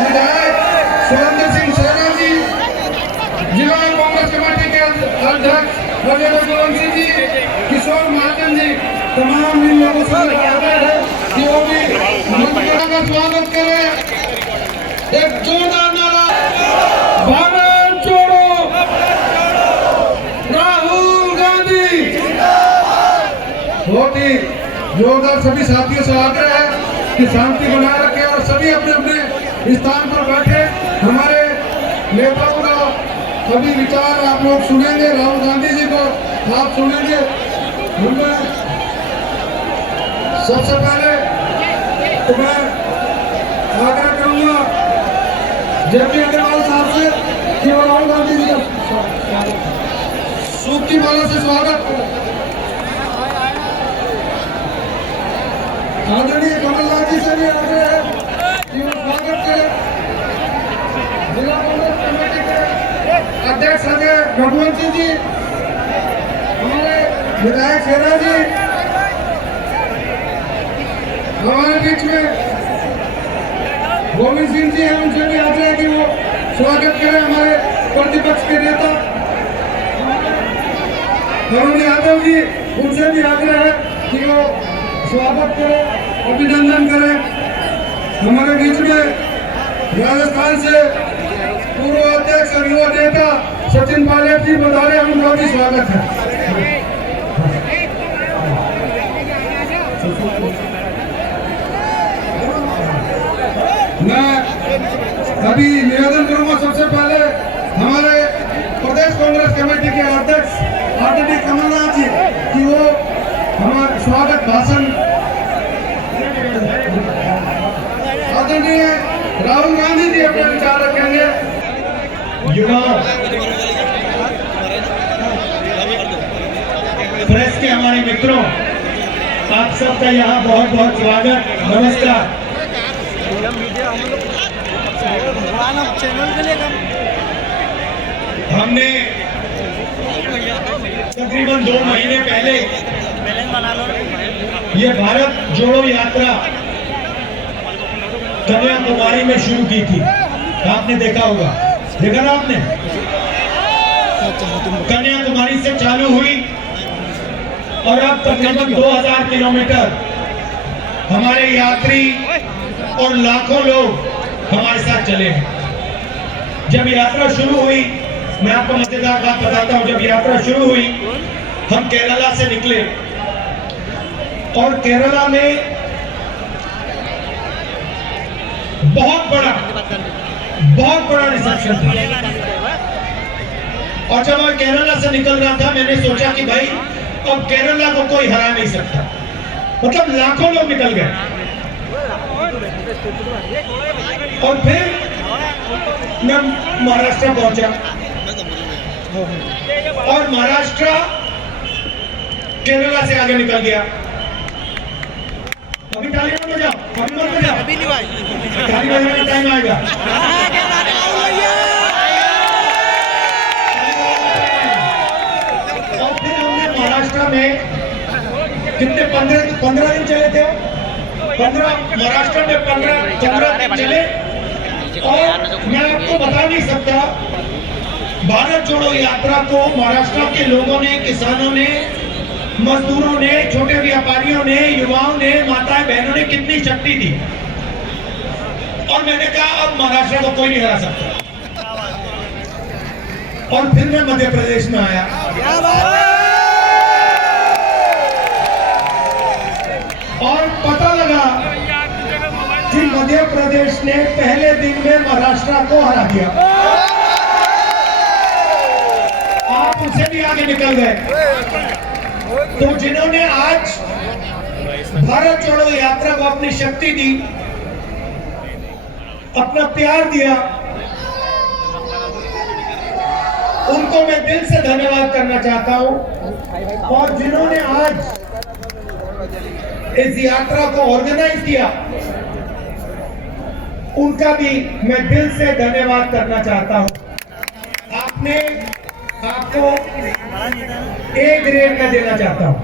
विधायक सुरेंद्र सिंह सेना जी, जिला कांग्रेस कमेटी के अध्यक्ष राजेंद्र गोवंशी जी, किशोर महाजन जी, तमाम इन लोगों से आग्रह है कि वो भी मंत्रियों का स्वागत करें। एक जोरदार नारा, भारत छोड़ो, राहुल गांधी। बहुत ही जोरदार सभी साथियों से आग्रह है कि शांति बनाए रखें और सभी अपने अपने स्थान पर बैठे। हमारे नेताओं का सभी विचार आप लोग सुनेंगे, राहुल गांधी जी को आप सुनेंगे। मैं सबसे पहले तो मैं आग्रह करूंगा जेपी अग्रवाल साहब से कि वो राहुल गांधी जी का सूख की माला से स्वागत करें। आदरणीय कमलनाथ जी से भी आग्रह है कि वो स्वागत करें। जिला कांग्रेस कमेटी के अध्यक्ष अजय रघुवंशी जी, हमारे विधायक सेना जी हमारे बीच में गोविंद सिंह जी हैं, उनसे भी आग्रह है कि वो स्वागत करें। हमारे प्रतिपक्ष के नेता वरुण यादव जी, उनसे भी आग्रह है कि वो स्वागत करें, अभिनंदन करें। हमारे बीच में राजस्थान से पूर्व अध्यक्ष और युवा नेता सचिन पायलट जी बधारे, उनका भी स्वागत है। मैं अभी निवेदन करूंगा सबसे पहले हमारे प्रदेश कांग्रेस कमेटी के अध्यक्ष आदरणीय कमलनाथ जी कि वो हमारा स्वागत भाषण आदरणीय राहुल गांधी जी अपने विचार रखेंगे। युवाओं, प्रेस के हमारे मित्रों, आप सबका यहाँ बहुत बहुत स्वागत, नमस्कार। हमने तकरीबन 2 महीने पहले ये भारत जोड़ो यात्रा कन्याकुमारी में शुरू की थी। आपने देखा होगा, देखा ना आपने? कन्याकुमारी से चालू हुई और अब तकरीबन 2000 किलोमीटर हमारे यात्री और लाखों लोग हमारे साथ चले हैं। जब यात्रा शुरू हुई, मैं आपको मजेदार बात बताता हूं, जब यात्रा शुरू हुई हम केरला से निकले और केरला में बहुत बड़ा रिसेप्शन था। और जब मैं केरला से निकल रहा था, मैंने सोचा कि भाई अब केरला को कोई हरा नहीं सकता, मतलब लाखों लोग निकल गए। और फिर मैं महाराष्ट्र पहुंचा और महाराष्ट्र केरला से आगे निकल गया। अभी ताली मत बजाओ, अभी मत बजाओ, ताली बजाने का टाइम आएगा। और फिर हमने महाराष्ट्र में कितने 15 दिन चले थे, महाराष्ट्र में 15 दिन चले। और मैं आपको बता नहीं सकता, भारत जोड़ो यात्रा को महाराष्ट्र के लोगों ने, किसानों ने, मजदूरों ने, छोटे व्यापारियों ने, युवाओं ने, माताएं बहनों ने कितनी शक्ति दी। और मैंने कहा अब महाराष्ट्र को कोई नहीं हरा सकता। और फिर मैं मध्य प्रदेश में आया और पता लगा कि मध्य प्रदेश ने पहले दिन में महाराष्ट्र को हरा दिया। आप उनसे भी आगे निकल गए। तो जिन्होंने आज भारत जोड़ो यात्रा को अपनी शक्ति दी, अपना प्यार दिया, उनको मैं दिल से धन्यवाद करना चाहता हूं। और जिन्होंने आज इस यात्रा को ऑर्गेनाइज किया, उनका भी मैं दिल से धन्यवाद करना चाहता हूं। आपको A ग्रेड में देना चाहता हूं।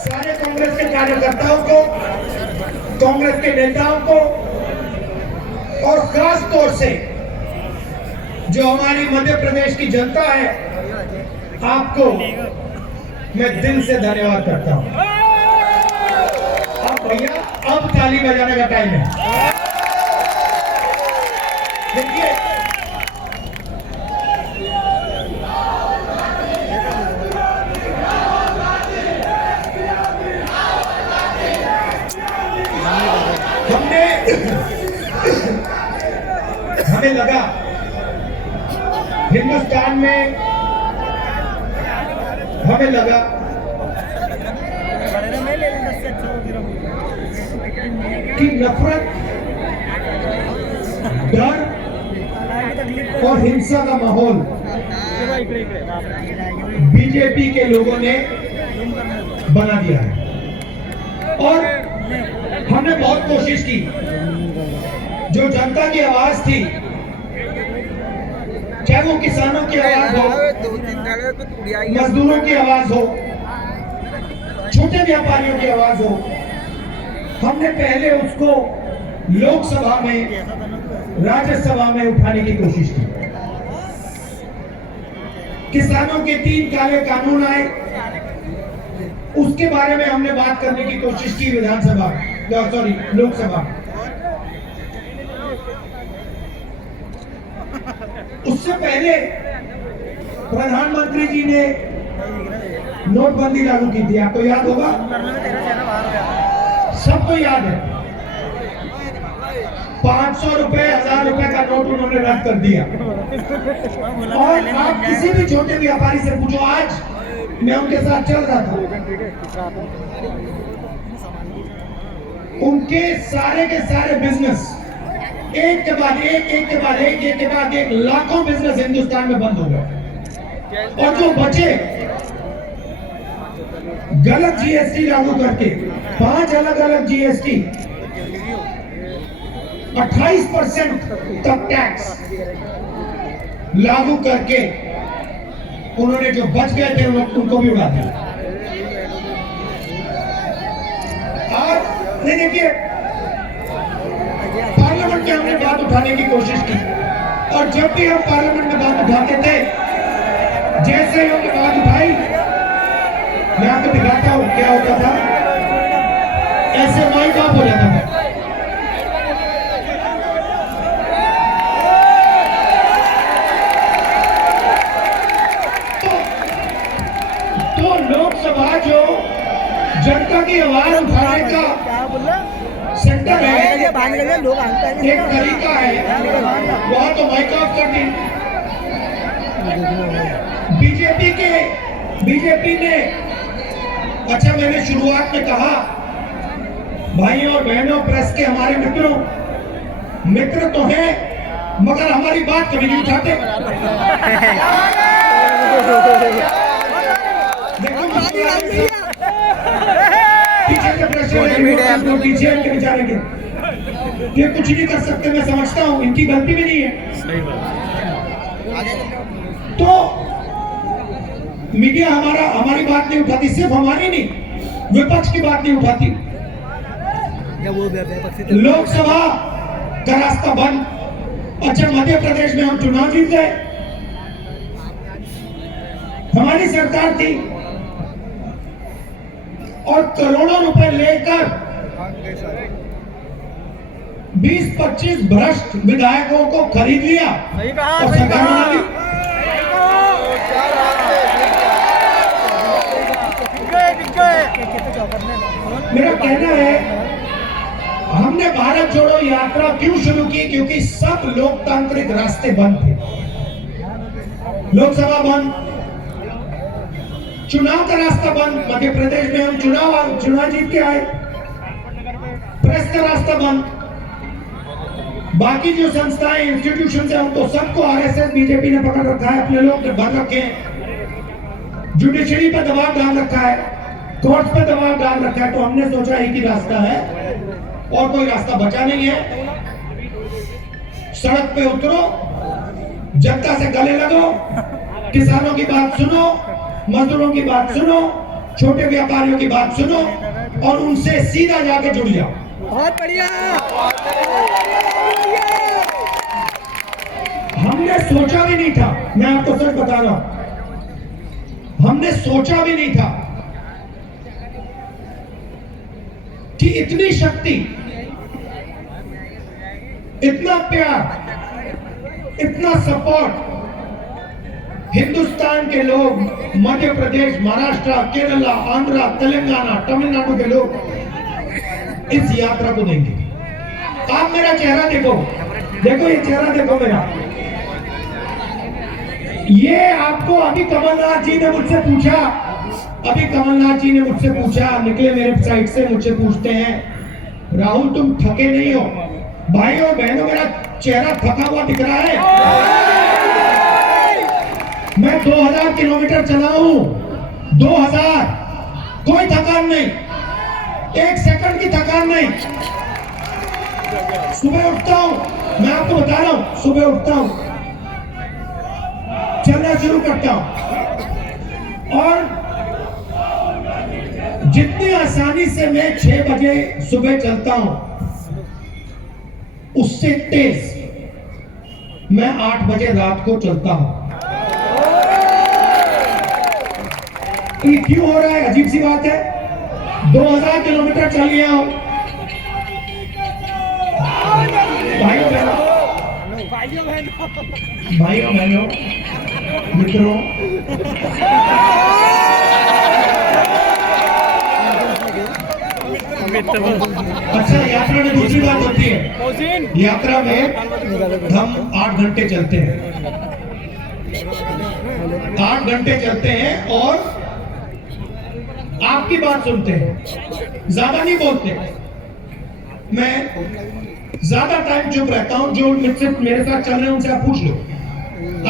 सारे कांग्रेस के कार्यकर्ताओं को कांग्रेस के नेताओं को और खास तौर से जो हमारी मध्य प्रदेश की जनता है, आपको मैं दिल से धन्यवाद करता हूं। अब भैया, अब ताली बजाने का टाइम है। देखिए, हमें लगा हिंदुस्तान में, हमें लगा कि नफरत, डर और हिंसा का माहौल बीजेपी के लोगों ने बना दिया है। और हमने बहुत कोशिश की, जो जनता की आवाज थी, चाहे वो किसानों की आवाज हो, मजदूरों की आवाज हो, छोटे व्यापारियों की आवाज हो, हमने पहले उसको लोकसभा में, राज्यसभा में उठाने की कोशिश की। किसानों के 3 काले कानून आए, उसके बारे में हमने बात करने की कोशिश की विधानसभा, सॉरी लोकसभा। उससे पहले प्रधानमंत्री जी ने नोटबंदी लागू की थी, आपको याद होगा, सबको याद है। 500 रुपए, 1000 रुपए का नोट उन्होंने रद्द कर दिया। और आप किसी भी छोटे व्यापारी से पूछो, आज मैं उनके साथ चल रहा था, उनके सारे के सारे बिजनेस एक के बाद एक, एक के बाद एक, एक के बाद एक, लाखों बिजनेस हिंदुस्तान में बंद हो गए। और जो बचे, गलत जीएसटी लागू करके, 5 अलग अलग जीएसटी, 28% तक टैक्स लागू करके उन्होंने जो बच गए थे उनको भी उड़ा दिया। और देखिए, पार्लियामेंट में हमने बात उठाने की कोशिश की, और जब भी हम पार्लियामेंट में बात उठाते थे, जैसे ही हमने बात उठाई, मैं आपको दिखाता हूं क्या होता था, ऐसे माइक ऑफ हो जाता था। तो लोकसभा जो जनता की आवाज उठाने का सेंटर है, एक तरीका है, वहां तो माइक ऑफ कर दी। बीजेपी ने, अच्छा, मैंने शुरुआत में कहा, भाइयों और बहनों, प्रेस के हमारे मित्र तो हैं, मगर हमारी बात कभी नहीं उठाते। देखो, पीछे के प्रेशर, पीछे इनके बेचारे के, ये कुछ नहीं कर सकते, मैं समझता हूं, इनकी गलती भी नहीं है। तो मीडिया हमारी बात नहीं उठाती, सिर्फ हमारी नहीं, विपक्ष की बात नहीं उठाती। लोकसभा का रास्ता बंद। अच्छा, मध्य प्रदेश में हम चुनाव जीत गए, हमारी सरकार थी, और करोड़ों रुपए लेकर 20-25 भ्रष्ट विधायकों को खरीद लिया और सरकार बना ली। मेरा कहना है, हमने भारत जोड़ो यात्रा क्यों शुरू की? क्योंकि सब लोकतांत्रिक रास्ते बंद थे। लोकसभा बंद, चुनाव का रास्ता बंद। मध्य प्रदेश में हम चुनाव जीत के आए, प्रेस का रास्ता बंद। बाकी जो संस्थाएं, इंस्टीट्यूशन है, उनको सबको आरएसएस, बीजेपी ने पकड़ रखा है, अपने लोग भर रखे हैं, जुडिशरी पर दबाव डाल रखा है, कोर्ट पर दबाव डाल रखा है। तो हमने सोचा एक ही रास्ता है और कोई रास्ता बचा नहीं है। सड़क पे उतरो, जनता से गले लगो, किसानों की बात सुनो, मजदूरों की बात सुनो, छोटे व्यापारियों की बात सुनो, और उनसे सीधा जाके जुड़ जाओ। बहुत बढ़िया। हमने सोचा भी नहीं था, मैं आपको सच बता रहा हूं, हमने सोचा भी नहीं था कि इतनी शक्ति, इतना प्यार, इतना सपोर्ट हिंदुस्तान के लोग, मध्य प्रदेश, महाराष्ट्र, केरला, आंध्र, तेलंगाना, तमिलनाडु के लोग इस यात्रा को देंगे। आप मेरा चेहरा देखो, देखो ये चेहरा देखो मेरा। ये आपको अभी कमलनाथ जी ने मुझसे पूछा, निकले मेरे साइड से, मुझसे पूछते हैं राहुल तुम थके नहीं हो? भाई और बहनों, मेरा चेहरा थका हुआ दिख रहा है? मैं 2000 किलोमीटर चला हूं, 2000, कोई थकान नहीं, एक सेकंड की थकान नहीं। सुबह उठता हूं, मैं आपको बता रहा हूं, सुबह उठता हूं, चलना शुरू करता हूं, और जितनी आसानी से मैं 6 बजे सुबह चलता हूं, उससे तेज मैं 8 बजे रात को चलता हूं। ये क्यों हो रहा है? अजीब सी बात है। 2000 किलोमीटर चल गया हूं। भाइयों बहनों, मित्रों, अच्छा, यात्रा में दूसरी बात होती है, यात्रा में हम 8 घंटे चलते हैं, 8 घंटे चलते हैं और आपकी बात सुनते हैं, ज्यादा नहीं बोलते। मैं ज्यादा टाइम चुप रहता हूं। जो मेरे साथ चल रहे हैं उनसे आप पूछ लो।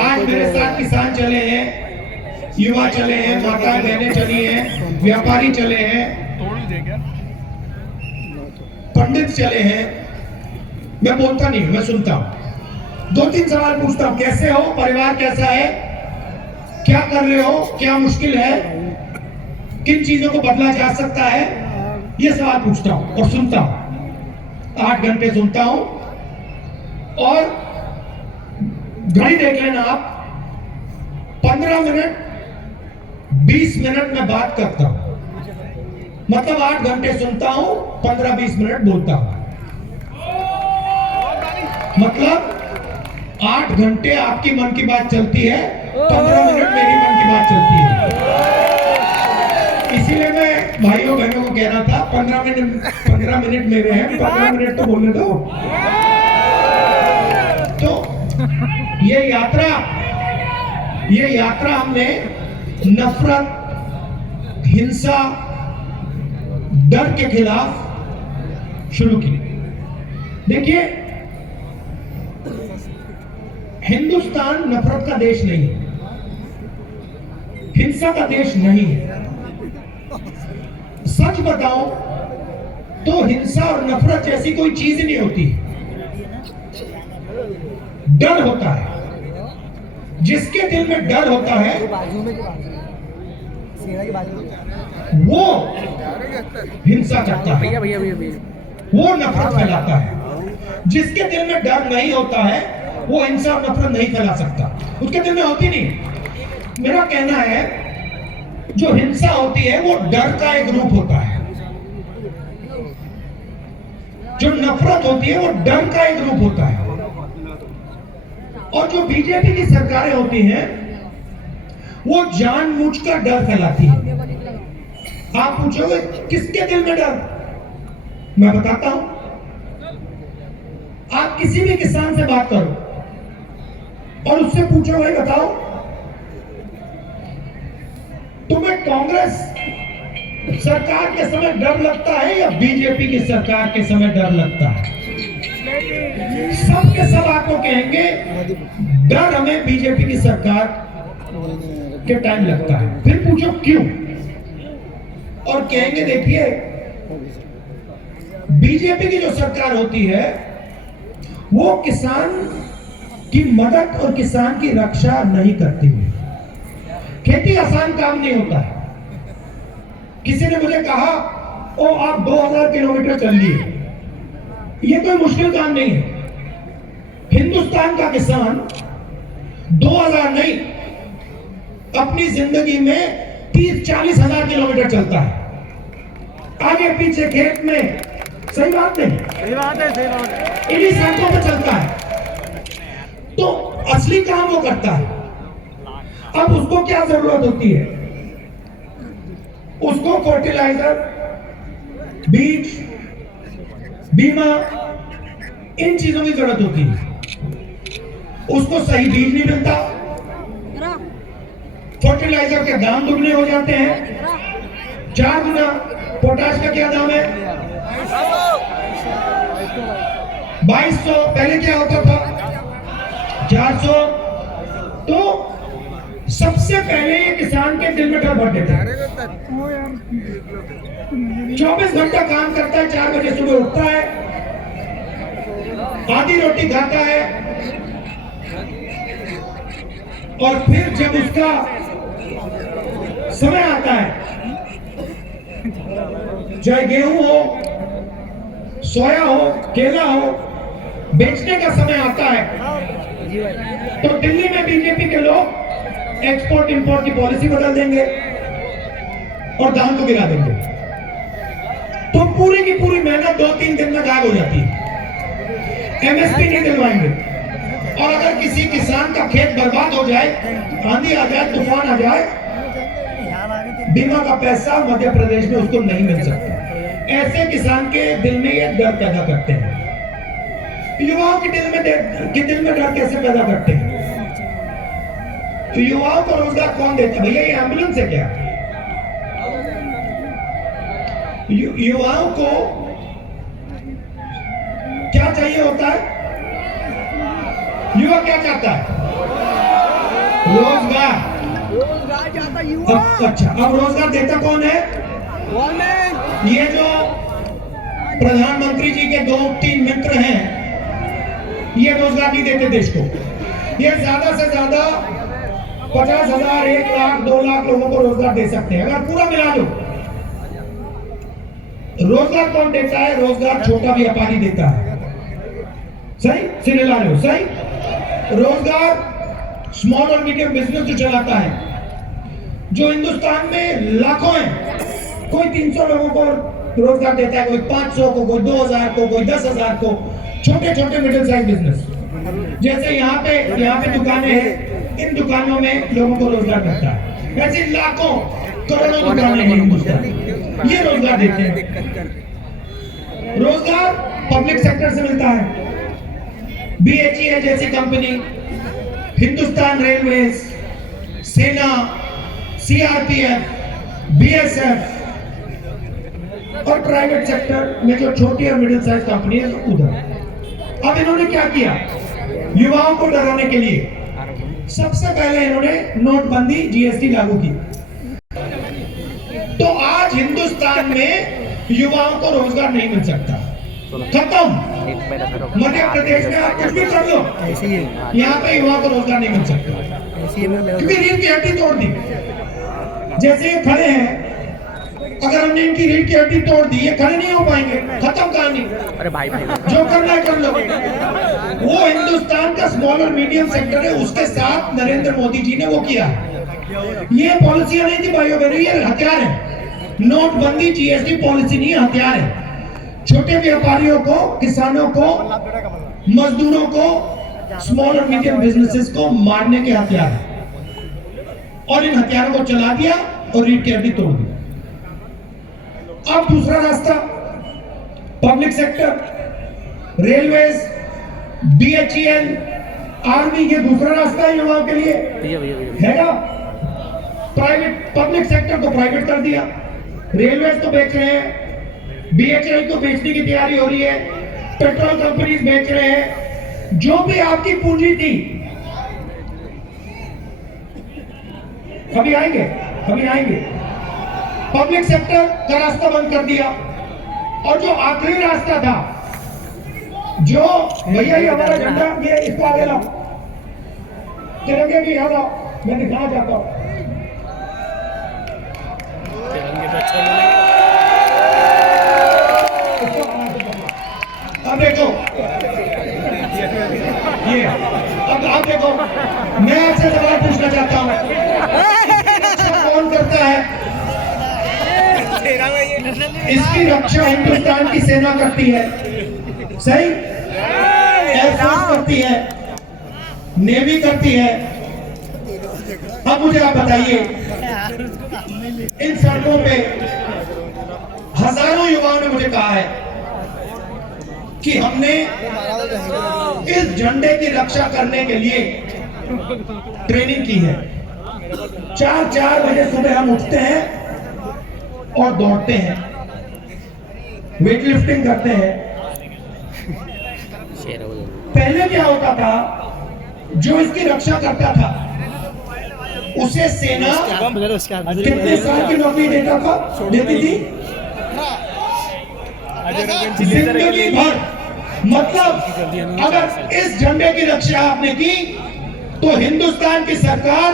आज मेरे साथ किसान चले हैं, युवा चले हैं, माताएं बहनें चली हैं, व्यापारी चले हैं, पंडित चले हैं। मैं बोलता नहीं, मैं सुनता हूं। 2-3 सवाल पूछता हूं, कैसे हो, परिवार कैसा है, क्या कर रहे हो, क्या मुश्किल है, किन चीजों को बदला जा सकता है, ये सवाल पूछता हूं और सुनता हूं। 8 घंटे सुनता हूं और घड़ी देख लेना आप, 15 मिनट 20 मिनट में बात करता हूं। मतलब 8 घंटे सुनता हूं, 15-20 मिनट बोलता हूं। मतलब 8 घंटे आपकी मन की बात चलती है, 15 मिनट मेरी मन की बात चलती है। इसीलिए मैं भाइयों बहनों को कह रहा था 15 मिनट मेरे हैं, 15 मिनट तो बोलने दो। तो ये यात्रा हमने नफरत, हिंसा, डर के खिलाफ शुरू की। देखिए, हिंदुस्तान नफरत का देश नहीं है, हिंसा का देश नहीं है। सच बताओ तो हिंसा और नफरत जैसी कोई चीज नहीं होती। डर होता है, जिसके दिल में डर होता है वो हिंसा करता है, वो नफरत फैलाता है। जिसके दिल में डर नहीं होता है वो हिंसा और नफरत नहीं फैला सकता, उसके दिल में होती नहीं। मेरा कहना है जो हिंसा होती है वो डर का एक रूप होता है, जो नफरत होती है वो डर का एक रूप होता है। और जो बीजेपी की सरकारें होती हैं वो जानबूझकर डर फैलाती है। आप पूछोगे किसके दिल में डर, मैं बताता हूं। आप किसी भी किसान से बात करो और उससे पूछो, भाई बताओ तुम्हें कांग्रेस सरकार के समय डर लगता है या बीजेपी की सरकार के समय डर लगता है? सब के सब आपको कहेंगे डर हमें बीजेपी की सरकार के टाइम लगता है। फिर पूछो क्यों, और कहेंगे देखिए बीजेपी की जो सरकार होती है वो किसान की मदद और किसान की रक्षा नहीं करती है। खेती आसान काम नहीं होता है। किसी ने मुझे कहा ओ आप 2000 किलोमीटर चल लिए, ये कोई मुश्किल काम नहीं है। हिंदुस्तान का किसान 2000 नहीं, अपनी जिंदगी में 30-40 हजार किलोमीटर चलता है, आगे पीछे खेत में। सही बात नहीं? सही बात है, सही बात है। इन्हीं सड़कों पर चलता है, तो असली काम वो करता है। अब उसको क्या जरूरत होती है? उसको फर्टिलाइजर, बीज, बीमा, इन चीजों की जरूरत होती है। उसको सही बीज नहीं मिलता, फर्टिलाइजर के दाम दुगने हो जाते हैं, 4 गुना। पोटाश का क्या दाम है? 2200। पहले क्या होता था? 400। तो सबसे पहले ये किसान के दिल में डर भर देता है। 24 घंटा काम करता है, 4 बजे सुबह उठता है, आधी रोटी खाता है, और फिर जब उसका समय आता है, चाहे गेहूं हो, सोया हो, केला हो, बेचने का समय आता है, तो दिल्ली में बीजेपी के लोग एक्सपोर्ट इंपोर्ट की पॉलिसी बदल देंगे और दाम को गिरा देंगे। तो पूरी की पूरी मेहनत 2-3 दिन में गायब हो जाती है। एमएसपी नहीं दिलवाएंगे। और अगर किसी किसान का खेत बर्बाद हो जाए, आंधी आ जाए, तूफान आ जाए, बीमा का पैसा मध्य प्रदेश में उसको नहीं मिल सकता। ऐसे किसान के दिल में ये डर पैदा करते हैं। युवाओं के दिल में डर कैसे पैदा करते हैं? तो युवाओं को रोजगार कौन देता है? भैया ये एम्बुलेंस है क्या? युवाओं को क्या चाहिए होता है? युवा क्या चाहता है? रोजगार। अच्छा, अब रोजगार देता कौन है? ये जो प्रधानमंत्री जी के 2-3 मित्र हैं, ये रोजगार नहीं देते देश को। ये ज्यादा से ज्यादा 50,000, 1 लाख, 2 लाख लोगों को रोजगार दे सकते हैं। अगर पूरा मिला लो, रोजगार कौन देता है? रोजगार छोटा व्यापारी देता है। सही? सिरे ला लो। सही? रोजगार स्मॉल और मीडियम बिजनेस जो चलाता है, जो हिंदुस्तान में लाखों हैं, कोई 300 लोगों को रोजगार देता है, कोई 500 को, कोई 2000 को, कोई 10,000 को। छोटे छोटे मिडिल साइज बिजनेस, जैसे यहाँ पे दुकानें हैं, इन दुकानों में लोगों को रोजगार मिलता है। ऐसे लाखों करोड़ों दुकानें हैं हिंदुस्तान, ये रोजगार देते हैं। रोजगार पब्लिक सेक्टर से मिलता है। BHEL जैसी कंपनी, हिंदुस्तान रेलवेज, सेना, CRPF, BSF, और प्राइवेट सेक्टर में जो छोटी और मिडिल साइज कंपनी है उधर। अब इन्होंने क्या किया? युवाओं को डराने के लिए सबसे पहले इन्होंने नोटबंदी, GST लागू की। तो आज हिंदुस्तान में युवाओं को रोजगार नहीं मिल सकता, खत्म। मध्य प्रदेश में आप कुछ भी कर लो, यहाँ पे युवाओं को रोजगार नहीं मिल सकता, क्योंकि रीढ़ की हड्डी तोड़ दी। जैसे ये खड़े हैं, अगर हमने इनकी रीढ़ की हड्डी तोड़ दी, ये खड़े नहीं हो पाएंगे, खत्म कहानी। अरे भाई जो करना है कर लो। वो हिंदुस्तान का स्मॉल और मीडियम सेक्टर है, उसके साथ नरेंद्र मोदी जी ने वो किया। ये पॉलिसियां नहीं थी भाइयों बहनों, ये हथियार है। नोटबंदी, GST पॉलिसी नहीं, हथियार है। छोटे व्यापारियों को, किसानों को, मजदूरों को, स्मॉल और मीडियम बिजनेसेस को मारने के हथियार है। और इन हथियारों को चला दिया और रीढ़ की हड्डी तोड़ दी। अब दूसरा रास्ता, public sector, railways, BHEL, army, ये दूसरा रास्ता है युवाओं के लिए, है ना? प्राइवेट, पब्लिक सेक्टर को प्राइवेट कर दिया, रेलवेज को बेच रहे हैं, BHEL को बेचने की तैयारी हो रही है, पेट्रोल कंपनीज बेच रहे हैं। जो भी आपकी पूंजी थी, अभी आएंगे। पब्लिक सेक्टर का रास्ता बंद कर दिया। और जो आखिरी रास्ता था, जो भैया ये हमारा झंडा, ये इसको आगे लाओ, तिरंगे की याद आओ, मैं दिखाना चाहता हूं। अब एक ये अब आप देखो, मैं आपसे सवाल पूछना चाहता हूँ, कौन करता है? इसकी रक्षा हिंदुस्तान की सेना करती है, सही? एयरफोर्स करती है, नेवी करती है। अब मुझे आप बताइए, इन सड़कों पे हजारों युवाओं ने मुझे कहा है कि हमने इस झंडे की रक्षा करने के लिए ट्रेनिंग की है। 4 बजे सुबह हम उठते हैं और दौड़ते हैं, वेट लिफ्टिंग करते हैं। पहले क्या होता था, जो इसकी रक्षा करता था उसे सेना कितने साल की नौकरी देती थी? जिंदगी भर। मतलब अगर इस झंडे की रक्षा आपने की तो हिंदुस्तान की सरकार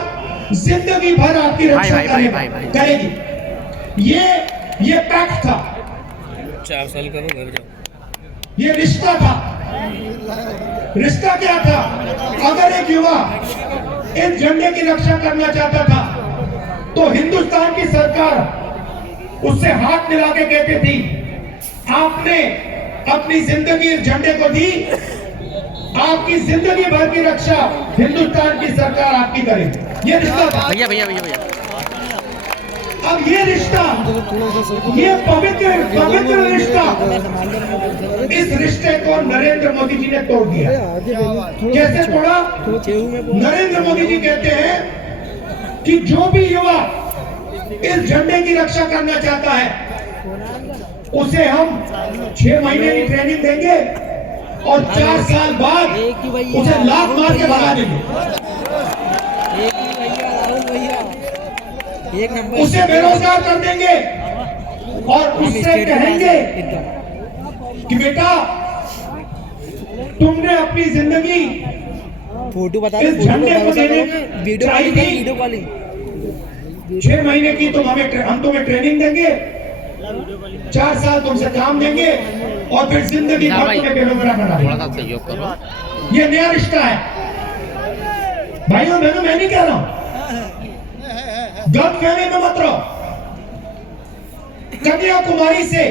जिंदगी भर आपकी रक्षा करेगी। ये पैक्ट था, 4 साल का घर जाओ। ये रिश्ता था। रिश्ता क्या था? अगर एक युवा इस झंडे की रक्षा करना चाहता था तो हिंदुस्तान की सरकार उससे हाथ मिला के कहती थी, आपने अपनी जिंदगी इस झंडे को दी, आपकी जिंदगी भर की रक्षा हिंदुस्तान की सरकार आपकी करेगी। ये रिश्ता था। भैया अब ये रिश्ता, ये पवित्र रिश्ता, इस रिश्ते को नरेंद्र मोदी जी ने तोड़ दिया। कैसे तोड़ा? नरेंद्र मोदी जी कहते हैं कि जो भी युवा इस झंडे की रक्षा करना चाहता है उसे हम 6 महीने की ट्रेनिंग देंगे और 4 साल बाद उसे लात मार के भगा देंगे। उसे बेरोजगार कर देंगे और उससे कहेंगे कि बेटा, तुमने अपनी जिंदगी फोटो बता इस झंडे को देने वीडियो कॉलिंग 6 महीने की हम तुम्हें ट्रेनिंग देंगे, 4 साल तुमसे काम देंगे और फिर जिंदगी भर तुम्हें बेरोजगार बना देंगे। ये नया रिश्ता है भाइयों बहनों। मैं नहीं कह रहा हूं, गलत फहमी में मत रहो। कन्याकुमारी से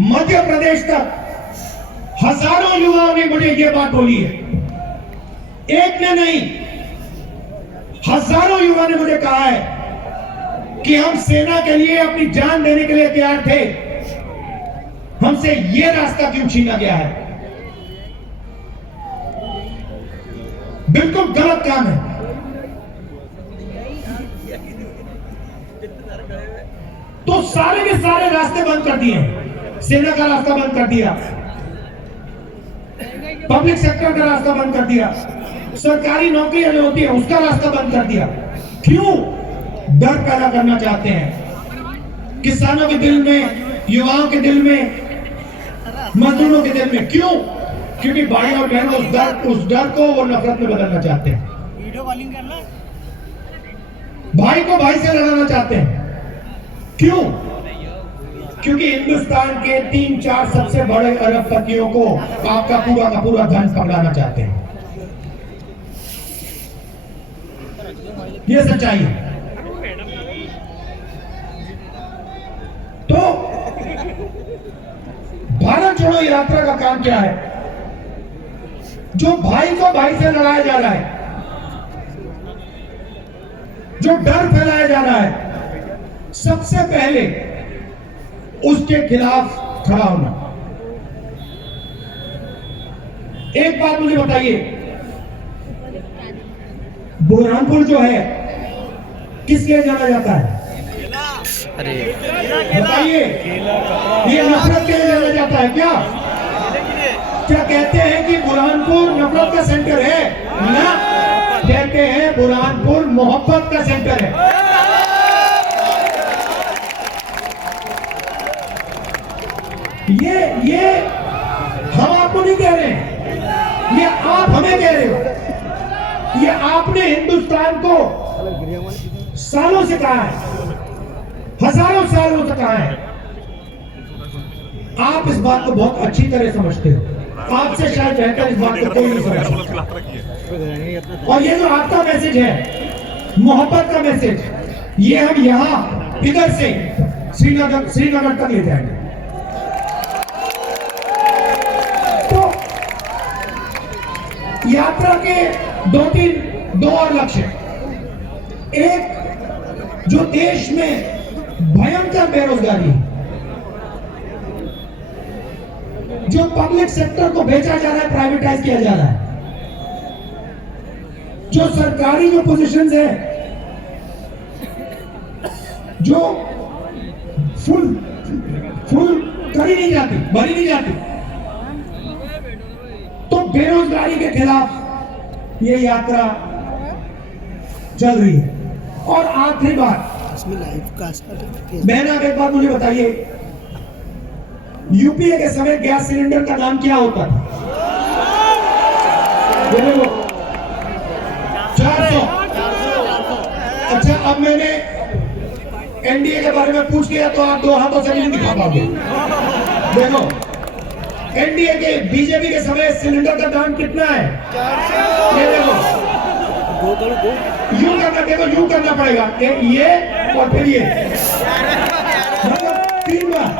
मध्य प्रदेश तक हजारों युवाओं ने मुझे यह बात बोली है, एक ने नहीं, हजारों युवा ने मुझे कहा है कि हम सेना के लिए अपनी जान देने के लिए तैयार थे, हमसे यह रास्ता क्यों छीना गया है? बिल्कुल गलत काम है। तो सारे के सारे रास्ते बंद कर दिए, सेना का रास्ता बंद कर दिया, पब्लिक सेक्टर का रास्ता बंद कर दिया, सरकारी नौकरियां जो होती है उसका रास्ता बंद कर दिया। क्यों? डर पैदा करना चाहते हैं किसानों के दिल में, युवाओं के दिल में, मजदूरों के दिल में। क्यों? क्योंकि भाई और बहनों उस डर को वो नफरत में बदलना चाहते हैं। वीडियो कॉलिंग करना, भाई को भाई से लड़ाना चाहते हैं। क्यों? क्योंकि हिंदुस्तान के 3-4 सबसे बड़े अरबपतियों को आपका पूरा का पूरा धन पकड़ाना चाहते हैं। ये सच्चाई है। तो भारत छोड़ो यात्रा का काम क्या है? जो भाई को भाई से लड़ाया जा रहा है, जो डर फैलाया जा रहा है, सबसे पहले उसके खिलाफ खड़ा होना। एक बात मुझे बताइए, बुरहानपुर जो है किस लिए जाना जाता है? अरे बताइए, ये नफरत के लिए जाना जाता है क्या? क्या कहते हैं कि बुरहानपुर नफरत का सेंटर है? ना, कहते हैं बुरहानपुर मोहब्बत का सेंटर है। ये हम आपको नहीं कह रहे हैं, ये आप हमें कह रहे हो। ये आपने हिंदुस्तान को सालों से कहा है, हजारों सालों से कहा है। आप इस बात को बहुत अच्छी तरह समझते हो। आपसे शायद बेहतर इस बात को कोई नहीं समझ। और ये जो आपका मैसेज है, मोहब्बत का मैसेज, ये हम यहाँ इधर से श्रीनगर तक ले जाएंगे। तो यात्रा के दो और लक्ष्य, एक जो देश में भयंकर बेरोजगारी है, जो पब्लिक सेक्टर को बेचा जा रहा है, प्राइवेटाइज किया जा रहा है, जो सरकारी जो पोजीशंस है जो फुल करी नहीं जाती, भरी नहीं जाती, तो बेरोजगारी के खिलाफ ये यात्रा चल रही है। और आखिरी बात, बहन आप एक बात मुझे बताइए, यूपीए के समय गैस सिलेंडर का नाम क्या होता था? 400। अच्छा, अब मैंने एनडीए के बारे में पूछ लिया तो आप 2 हाथों से नहीं दिखा पाओगे। देखो, एनडीए के बीजेपी के समय सिलेंडर का दाम कितना है? ये देखो, यूं करना, देखो यूं करना पड़ेगा, ये और फिर ये, मतलब 3 बार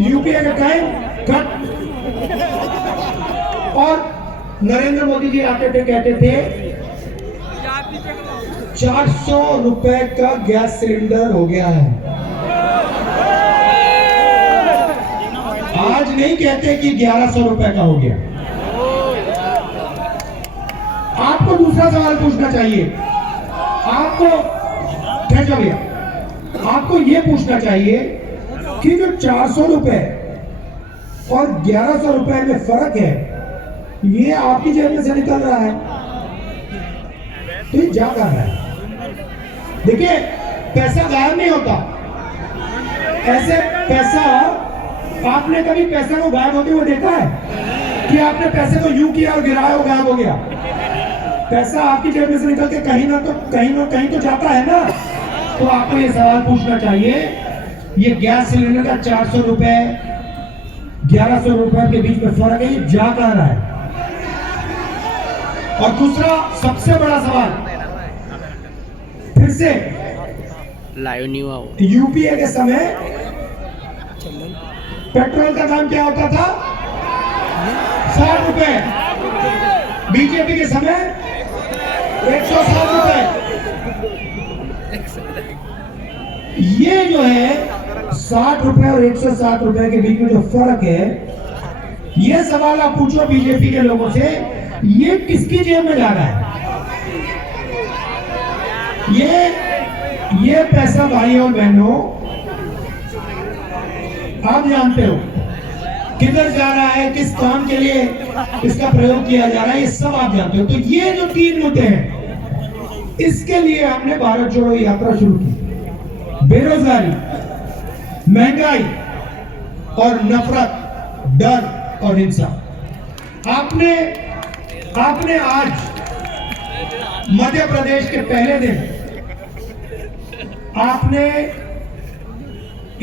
यूपीए का टाइम कट। और नरेंद्र मोदी जी आते थे, कहते थे 400 रुपए का गैस सिलेंडर हो गया है। आज नहीं कहते कि 1100 रुपए का हो गया। आपको दूसरा सवाल पूछना चाहिए, आपको क्या भैया, आपको यह पूछना चाहिए कि जो 400 रुपए और 1100 रुपए में फर्क है, ये आपकी जेब में से निकल रहा है, तो ये जा कर रहा है। देखिए, पैसा गायब नहीं होता। ऐसे पैसा, आपने कभी पैसे को गायब होते हुए देखा है कि आपने पैसे को यूं किया और गिराया और गायब हो गया? पैसा आपकी जेब में से निकल के कहीं ना कहीं तो जाता है ना। तो आपको ये सवाल पूछना चाहिए, ये गैस सिलेंडर का 400 रुपए 1100 रुपए के बीच में फर्क है, ये जा कहां रहा है? और दूसरा सबसे बड़ा सवाल, फिर से लाइव नहीं हुआ, यूपीए के समय पेट्रोल का दाम क्या होता था? 60 रुपए। बीजेपी के समय 160 रुपए। ये जो है 60 रुपए और 160 रुपए के बीच में जो फर्क है, ये सवाल आप पूछो बीजेपी के लोगों से, ये किसकी जेब में जा रहा है? ये पैसा भाई और बहनों, आप जानते हो किधर जा रहा है, किस काम के लिए इसका प्रयोग किया जा रहा है, ये सब आप जानते हो। तो ये जो 3 मुद्दे हैं, इसके लिए हमने भारत जोड़ो यात्रा शुरू की। बेरोजगारी, महंगाई और नफरत, डर और हिंसा। आपने आज मध्य प्रदेश के पहले दिन आपने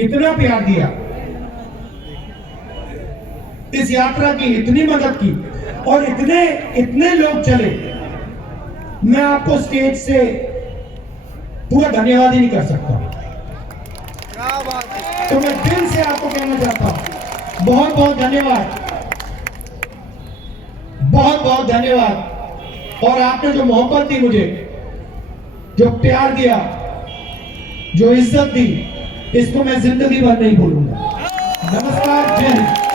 इतना प्यार दिया, इस यात्रा की इतनी मदद की और इतने लोग चले, मैं आपको स्टेज से पूरा धन्यवाद ही नहीं कर सकता। तो मैं दिल से आपको कहना चाहता हूं, बहुत बहुत धन्यवाद, बहुत बहुत धन्यवाद। और आपने जो मोहब्बत दी मुझे, जो प्यार दिया, जो इज्जत दी, इसको मैं जिंदगी भर नहीं भूलूंगा। नमस्कार, जय हिंद।